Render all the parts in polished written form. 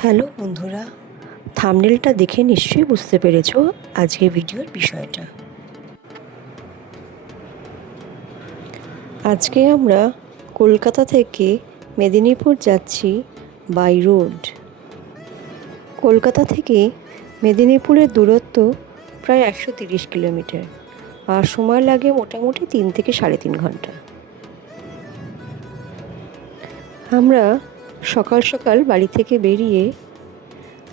Hello বন্ধুরা, থাম্বনেলটা দেখে নিশ্চয়ই বুঝতে পেরেছো আজকে ভিডিওর বিষয়টা। আজকে আমরা কলকাতা থেকে মেদিনীপুর যাচ্ছি বাই রোড। কলকাতা থেকে মেদিনীপুরের দূরত্ব প্রায় 130 কিলোমিটার, আর সময় লাগে মোটামুটি 3 থেকে 3.5 ঘন্টা। আমরা সকাল সকাল বাড়ি থেকে বেরিয়ে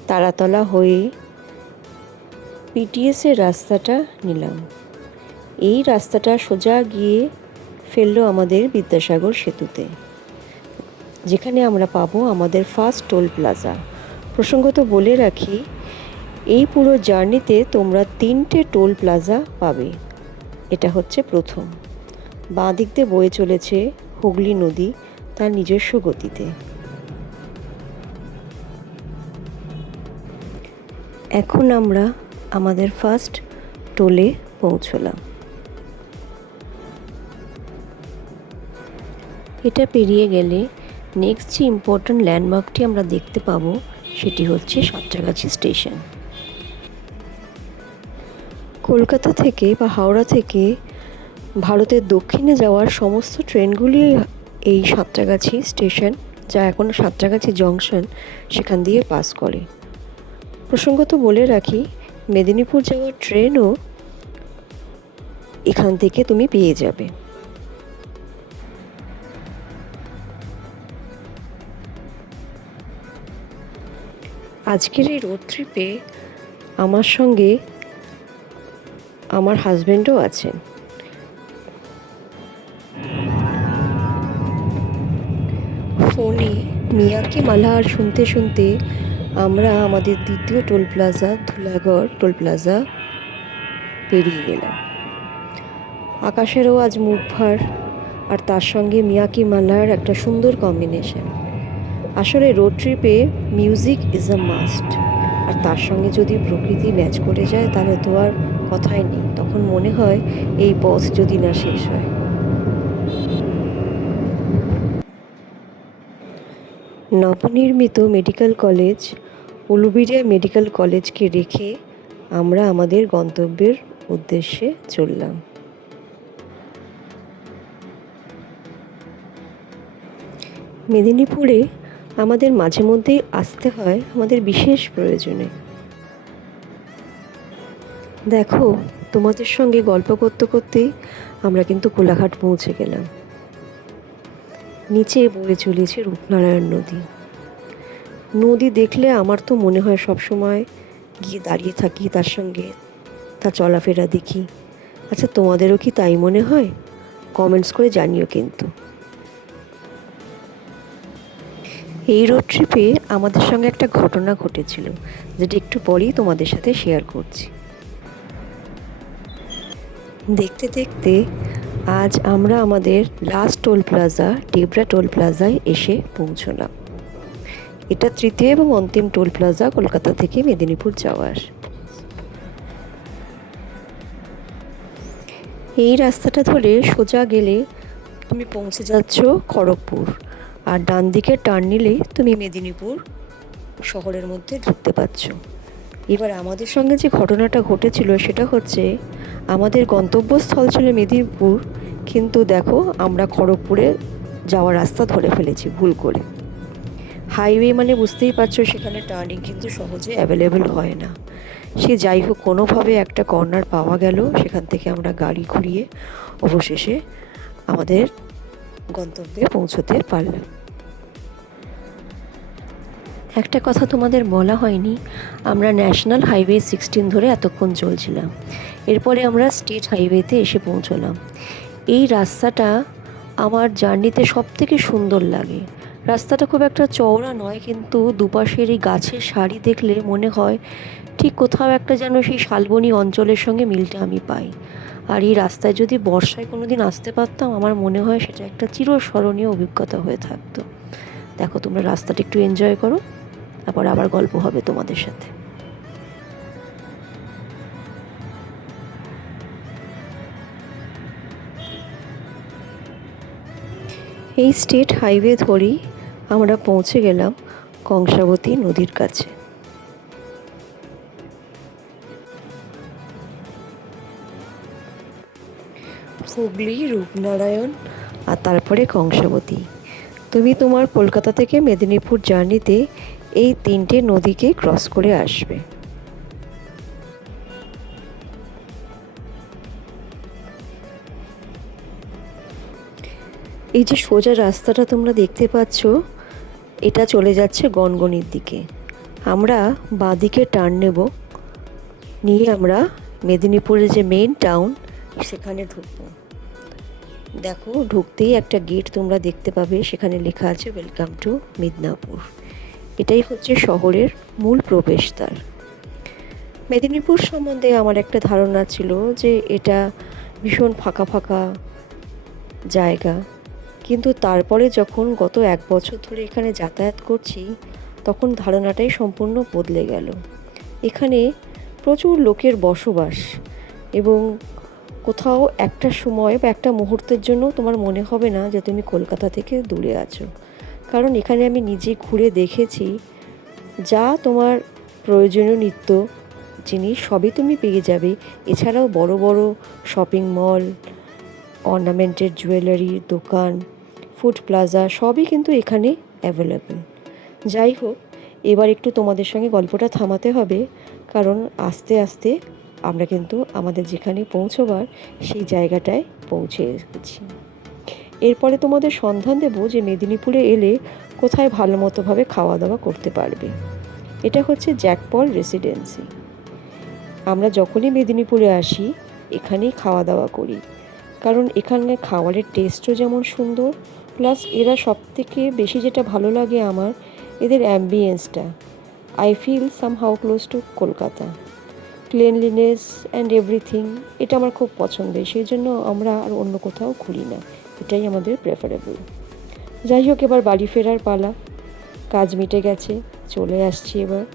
তারাতলা হয়ে পিটিএসের রাস্তাটা নিলাম। এই রাস্তাটা সোজা গিয়ে ফেললো আমাদের বিদ্যাসাগর সেতুতে, যেখানে আমরা পাবো আমাদের ফার্স্ট টোল প্লাজা। প্রসঙ্গত বলে রাখি, এই পুরো জার্নিতে তোমরা 3টে টোল প্লাজা পাবে। এটা হচ্ছে প্রথম। বাঁ দিক দিয়ে বয়ে চলেছে হুগলি নদী তার নিজস্ব গতিতে। এখন আমরা আমাদের ফার্স্ট টোলে পৌঁছলাম। এটা পেরিয়ে গেলে নেক্সট যে ইম্পর্ট্যান্ট ল্যান্ডমার্কটি আমরা দেখতে পাবো সেটি হচ্ছে সাঁতরাগাছি স্টেশন। কলকাতা থেকে বা হাওড়া থেকে ভারতের দক্ষিণে যাওয়ার সমস্ত ট্রেনগুলি এই সাঁতরাগাছি স্টেশন, যা এখন সাঁতরাগাছি জংশন, সেখান দিয়ে পাস করে। প্রসঙ্গত বলে রাখি, মেদিনীপুর যাওয়ার ট্রেনও এখান থেকে তুমি পেয়ে যাবে। আজকের এই রোড ট্রিপে আমার সঙ্গে আমার হাজব্যান্ডও আছেন। ফোনে মিয়াকি মালহার শুনতে শুনতে আমরা আমাদের দ্বিতীয় toll plaza Dhulagarh toll plaza পেরিয়ে গেলাম। আকাশেরও আজ মুখ ভার, আর তার সঙ্গে মিয়াকি মালহার একটা সুন্দর কম্বিনেশন। আসলে রোড ট্রিপে মিউজিক ইজ আ মাস্ট, আর তার সঙ্গে যদি প্রকৃতি ম্যাচ করে যায় তাহলে তো আর কথাই নেই। তখন মনে হয় এই পথ যদি না শেষ হয়। নবনির্মিত মেডিকেল কলেজ উলুবেড়িয়া মেডিকেল কলেজকে রেখে আমরা আমাদের গন্তব্যের উদ্দেশ্যে চললাম। মেদিনীপুরে আমাদের মাঝে মধ্যেই আসতে হয় আমাদের বিশেষ প্রয়োজনে। দেখো, তোমাদের সঙ্গে গল্প করতে করতেই আমরা কিন্তু কোলাঘাট পৌঁছে গেলাম। নিচে বয়ে চলেছে রূপনারায়ণ নদী। নদী দেখলে আমার তো মনে হয় সবসময় গিয়ে দাঁড়িয়ে থাকি, তার সঙ্গে তার চলাফেরা দেখি। আচ্ছা, তোমাদেরও কি তাই মনে হয়? কমেন্টস করে জানিও কিন্তু। এই রোড ট্রিপে আমাদের সঙ্গে একটা ঘটনা ঘটেছিল, যেটা একটু পরেই তোমাদের সাথে শেয়ার করছি। দেখতে দেখতে আজ আমরা আমাদের last toll plaza Debra toll প্লাজায় এসে পৌঁছলাম। এটা তৃতীয় এবং অন্তিম টোল প্লাজা কলকাতা থেকে মেদিনীপুর যাওয়ার। এই রাস্তাটা ধরে সোজা গেলে তুমি পৌঁছে যাচ্ছ খড়গপুর, আর ডান দিকে টার্ন নিলে তুমি মেদিনীপুর শহরের মধ্যে ঢুকতে পারছ। এবার আমাদের সঙ্গে যে ঘটনাটা ঘটেছিল সেটা হচ্ছে, আমাদের গন্তব্যস্থল ছিল মেদিনীপুর, কিন্তু দেখো আমরা খড়গপুরে যাওয়ার রাস্তা ধরে ফেলেছি ভুল করে। হাইওয়ে মানে বুঝতেই পারছো, সেখানে টার্নিং কিন্তু সহজে অ্যাভেলেবেল হয় না। সে যাই হোক, কোনোভাবে একটা কর্নার পাওয়া গেল, সেখান থেকে আমরা গাড়ি ঘুরিয়ে অবশেষে আমাদের গন্তব্যে পৌঁছতে পারলাম। একটা কথা তোমাদের বলা হয়নি, আমরা ন্যাশনাল হাইওয়ে 16 ধরে এতক্ষণ চলছিলাম। এরপরে আমরা স্টেট হাইওয়েতে এসে পৌঁছলাম। এই রাস্তাটা আমার জার্নিতে সবথেকে সুন্দর লাগে। রাস্তাটা খুব একটা চওড়া নয়, কিন্তু দুপাশের এই গাছের সারি দেখলে মনে হয় ঠিক কোথাও একটা যেন সেই শালবনী অঞ্চলের সঙ্গে মিলটা আমি পাই। আর এই রাস্তায় যদি বর্ষায় কোনো দিন আসতে পারতাম, আমার মনে হয় সেটা একটা চিরস্মরণীয় অভিজ্ঞতা হয়ে থাকতো। দেখো, তোমরা রাস্তাটা একটু এনজয় করো, তারপর আবার গল্প হবে তোমাদের সাথে। এই স্টেট হাইওয়ে ধরেই আমরা পৌঁছে গেলাম কংসাবতী নদীর কাছে। হুগলি, রূপনারায়ণ আর তারপরে কংসাবতী। তুমি তোমার কলকাতা থেকে মেদিনীপুর জার্নিতে এই 3টে নদীকে ক্রস করে আসবে। এই যে সোজা রাস্তাটা তোমরা দেখতে পাচ্ছ, এটা চলে যাচ্ছে গনগনির দিকে। আমরা বাঁদিকে টার্ন নেব, নিয়ে আমরা মেদিনীপুরের যে মেইন টাউন সেখানে ঢুকবো। দেখো, ঢুকতেই একটা গেট তোমরা দেখতে পাবে, সেখানে লেখা আছে ওয়েলকাম টু মিদনাপুর। এটাই হচ্ছে শহরের মূল প্রবেশদ্বার। মেদিনীপুর সম্বন্ধে আমার একটা ধারণা ছিল যে এটা ভীষণ ফাঁকা ফাঁকা জায়গা, কিন্তু তারপরে যখন গত 1 বছর ধরে এখানে যাতায়াত করছি, তখন ধারণাটাই সম্পূর্ণ বদলে গেল। এখানে প্রচুর লোকের বসবাস, এবং কোথাও একটা সময় বা একটা মুহূর্তের জন্য তোমার মনে হবে না যে তুমি কলকাতা থেকে দূরে আছো। কারণ এখানে আমি নিজে ঘুরে দেখেছি, যা তোমার প্রয়োজনীয় নিত্য জিনিস সবই তুমি পেয়ে যাবে। এছাড়াও বড় বড় শপিং মল, অর্নামেন্টেড জুয়েলারির দোকান, ফুড প্লাজা সবই কিন্তু এখানে অ্যাভেলেবেল। যাই হোক, এবার একটু তোমাদের সঙ্গে গল্পটা থামাতে হবে, কারণ আস্তে আস্তে আমরা কিন্তু আমাদের যেখানে পৌঁছবার সেই জায়গাটায় পৌঁছে গেছি। এরপরে তোমাদের সন্ধান দেব যে মেদিনীপুরে এলে কোথায় ভালো মতোভাবে খাওয়া দাওয়া করতে পারবে। এটা হচ্ছে জ্যাকপল রেসিডেন্সি। আমরা যখনই মেদিনীপুরে আসি এখানেই খাওয়া দাওয়া করি, কারণ এখানে খাবারের টেস্টও যেমন সুন্দর, প্লাস এরা সবথেকে বেশি যেটা ভালো লাগে আমার, এদের অ্যাম্বিয়েন্সটা। I feel somehow close to Kolkata. Cleanliness and everything, এটা আমার খুব পছন্দের, সেই জন্য আমরা আর অন্য কোথাও ঘুরি না, এটাই আমাদের প্রেফারেবল। যাই হোক, এবার বাড়ি ফেরার পালা। কাজ মিটে গেছে, চলে আসছি এবার।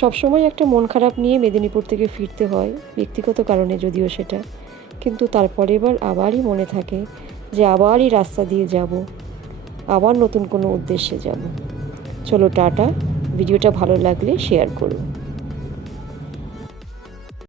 সবসময় একটা মন খারাপ নিয়ে মেদিনীপুর থেকে ফিরতে হয়, ব্যক্তিগত কারণে যদিও সেটা, কিন্তু তারপরে এবার আবারই মনে থাকে যে আবারই রাস্তা দিয়ে যাব, আবার নতুন কোনো উদ্দেশ্যে যাব। চলো টাটা। ভিডিওটা ভালো লাগলে শেয়ার করো।